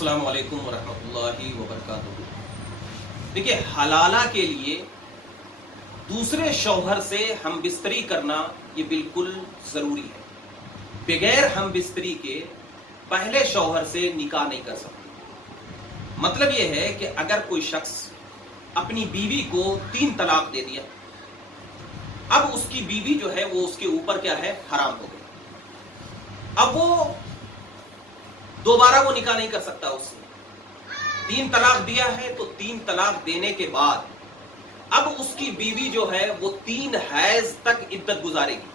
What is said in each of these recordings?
अस्सलाम वालेकुम वरहमतुल्लाहि वबरकातुहू। देखिए, हलाला के लिए दूसरे शौहर से हम बिस्तरी करना ये बिल्कुल ज़रूरी है। बगैर हम बिस्तरी के पहले शौहर से निकाह नहीं कर सकते। मतलब ये है कि अगर कोई शख्स अपनी बीवी को 3 तलाक दे दिया, अब उसकी बीवी जो है वो उसके ऊपर क्या है, हराम हो गई। अब वो दोबारा वो निकाह नहीं कर सकता उससे। 3 तलाक दिया है तो 3 तलाक देने के बाद अब उसकी बीवी जो है वो 3 हैज तक इद्दत गुजारेगी।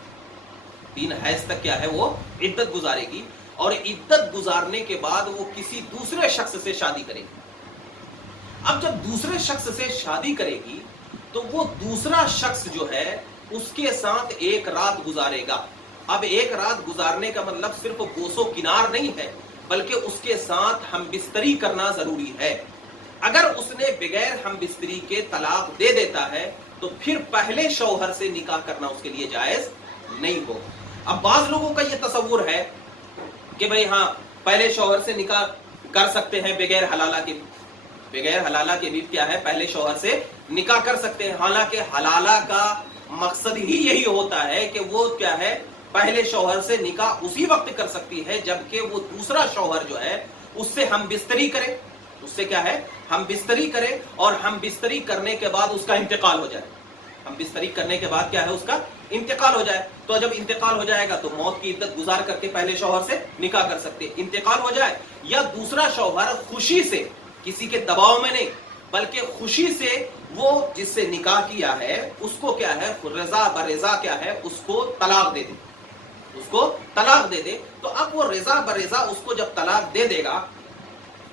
3 हैज तक क्या है, वो इद्दत गुजारेगी और इद्दत गुजारने के बाद वो किसी दूसरे शख्स से शादी करेगी। अब जब दूसरे शख्स से शादी करेगी तो वो दूसरा शख्स जो है उसके साथ एक रात गुजारेगा। अब एक रात गुजारने का मतलब सिर्फ गोसो किनार नहीं है, बल्कि उसके साथ हम बिस्तरी करना जरूरी है। अगर उसने बगैर हम बिस्तरी के तलाक दे देता है तो फिर पहले शौहर से निकाह करना उसके लिए जायज नहीं होगा। अब बाज लोगों का यह तसव्वुर है कि भाई हाँ, पहले शौहर से निकाह कर सकते हैं बगैर हलाला के। बगैर हलाला के भी क्या है, पहले शौहर से निकाह कर सकते हैं। हालांकि हलाला का मकसद ही यही होता है कि वो क्या है, पहले शौहर से निकाह उसी वक्त कर सकती है जबकि वो दूसरा शौहर जो है उससे हम बिस्तरी करे। उससे क्या है, हम बिस्तरी करें और हम बिस्तरी करने के बाद उसका इंतकाल हो जाए। हम बिस्तरी करने के बाद क्या है, उसका इंतकाल हो जाए। तो जब इंतकाल हो जाएगा तो मौत की इद्दत गुजार करके पहले शौहर से निकाह कर सकते हैं। इंतकाल हो जाए या दूसरा शौहर खुशी से, किसी के दबाव में नहीं बल्कि खुशी से वो जिससे निकाह किया है उसको क्या है, रजा बरेजा क्या है, उसको तलाक दे दे। उसको तलाक दे दे तो अब वो रजा बरेजा उसको जब तलाक दे देगा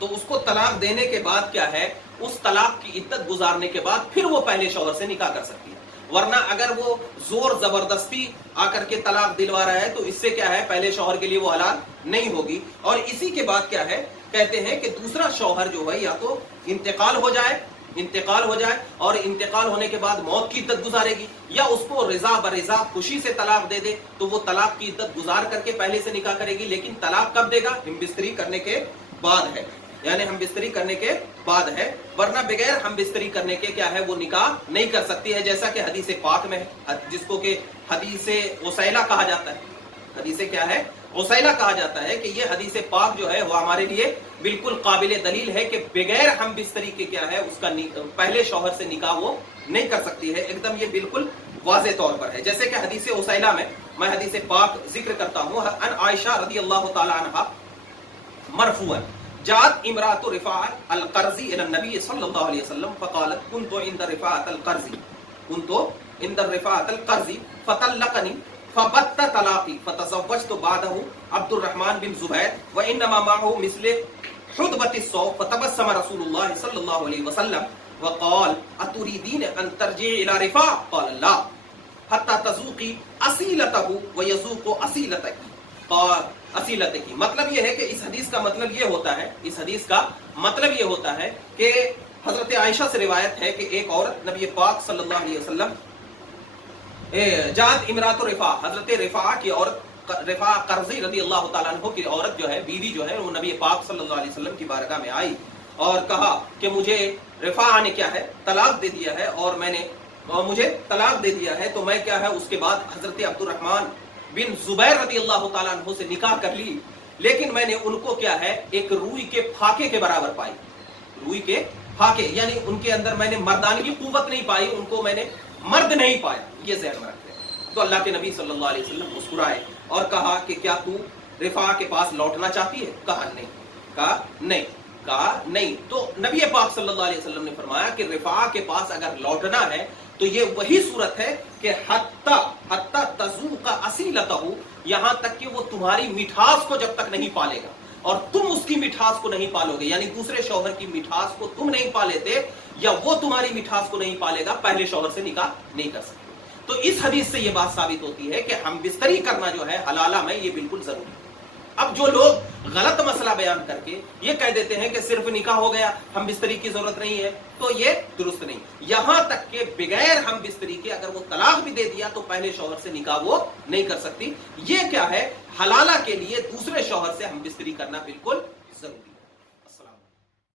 तो उसको तलाक देने के बाद क्या है, उस तलाक की इद्दत गुजारने के बाद फिर वो पहले शौहर से निकाह कर सकती है। वरना अगर वो जोर जबरदस्ती आकर के तलाक दिलवा रहा है तो इससे क्या है, पहले शौहर के लिए वो हलाल नहीं होगी। और इसी के बाद क्या है, कहते हैं कि दूसरा शौहर जो है या तो इंतकाल हो जाए और इंतकाल होने के बाद मौत की इद्दत गुजारेगी, या उसको रिजा बरिजा खुशी से तलाक दे दे तो वो तलाक की इद्दत गुजार करके पहले से निकाह करेगी। लेकिन तलाक कब देगा, हम बिस्तरी करने के बाद है, यानी हम बिस्तरी करने के बाद है। वरना बगैर हम बिस्तरी करने के क्या है, वो निकाह नहीं कर सकती है। जैसा कि हदीस पाक में है, जिसको कि हदीस उसैला कहा जाता है। हदीस क्या है, उसैला कहा जाता है कि ये हदीस पाक जो है वो हमारे लिए बिल्कुल काबिल दलील है कि बगैर हम बिस्तरी के क्या है, उसका पहले शौहर से निकाह वो नहीं कर सकती है। एकदम ये बिल्कुल वाज़ेह तौर पर है। जैसे कि हदीस उसैला में मैं हदीस पाक जिक्र करता हूँ, अन आयशा रज़ियल्लाहु ताला अन्हा मरफूअन जात इमरातु रिफाअत अल-कर्ज़ी इला नबी सल्लल्लाहु अलैहि वसल्लम फ़क़ालत कुन्तु इंद रिफाअत अल-कर्ज़ी फ़तल्लक़नी फबत्त तलाक़ी फ़तज़व्वजतु बादहु अब्दुर्रहमान बिन ज़ुबैर व इन्नमा मअहु मिस्ले हुदबति सौफ़ फ़तबस्सम रसूलुल्लाह सल्लल्लाहु अलैहि वसल्लम व क़ाल अतुरीदीन अन तर्जिई इला रिफ़ा क़ाल ला हत्ता तज़ूक़ी असीलतहु व यज़ूक़ु असीलतकी। मतलब ये है कि इस हदीस का मतलब ये होता है, इस हदीस का मतलब ये होता है कि हजरत आयशा से रिवायत है कि एक औरत नबी पाक सल्लल्लाहु अलैहि वसल्लम जात इमरातु रिफा, हजरत रिफा की औरत, रिफा कर्ज़ी रज़ियल्लाहु ताला अन्हु की औरत जो है, बीवी जो है, वो नबी पाक सल्लल्लाहु अलैहि वसल्लम की बारगाह में आई और कहा कि मुझे रिफा ने क्या है, तलाक दे दिया है और मुझे तलाक दे दिया है तो मैं क्या है, उसके बाद हजरत अब्दुर्रहमान बिन ज़ुबैर रज़ियल्लाहु ताला अन्हु से निकाह कर ली। लेकिन मैंने उनको क्या है, एक रूई के फाके के बराबर पाई। रूई के फाके यानी उनके अंदर मैंने मर्दानगी कुव्वत नहीं पाई, उनको मैंने मर्द नहीं पाया। ये ज़हन में रखते। तो अल्लाह के नबी सल्लल्लाहु अलैहि वसल्लम मुस्कुराए और कहा कि क्या तू रिफा के पास लौटना चाहती है? कहा नहीं। कहा नहीं। तो नबी पाक सल्लल्लाहु अलैहि वसल्लम ने फरमाया कि रिफा के पास अगर लौटना है तो ये वही सूरत है कि हत्ता तज़ूक़ असीलतहु, यहां तक कि वो तुम्हारी मिठास को जब तक नहीं पालेगा और तुम उसकी मिठास को नहीं पालोगे, यानी दूसरे शौहर की मिठास को तुम नहीं पालेते या वो तुम्हारी मिठास को नहीं पालेगा, पहले शौहर से निकाह नहीं कर सकते। तो इस हदीस से ये बात साबित होती है कि हम बिस्तरी करना जो है हलाला में ये बिल्कुल जरूरी है। अब जो लोग गलत मसला बयान करके ये कह देते हैं कि सिर्फ निकाह हो गया, हम बिस्तरी की जरूरत नहीं है, तो ये दुरुस्त नहीं। यहां तक कि बगैर हम बिस्तरी के अगर वो तलाक भी दे दिया तो पहले शौहर से निकाह वो नहीं कर सकती। ये क्या है, हलाला के लिए दूसरे शौहर से हम बिस्तरी करना बिल्कुल जरूरी है।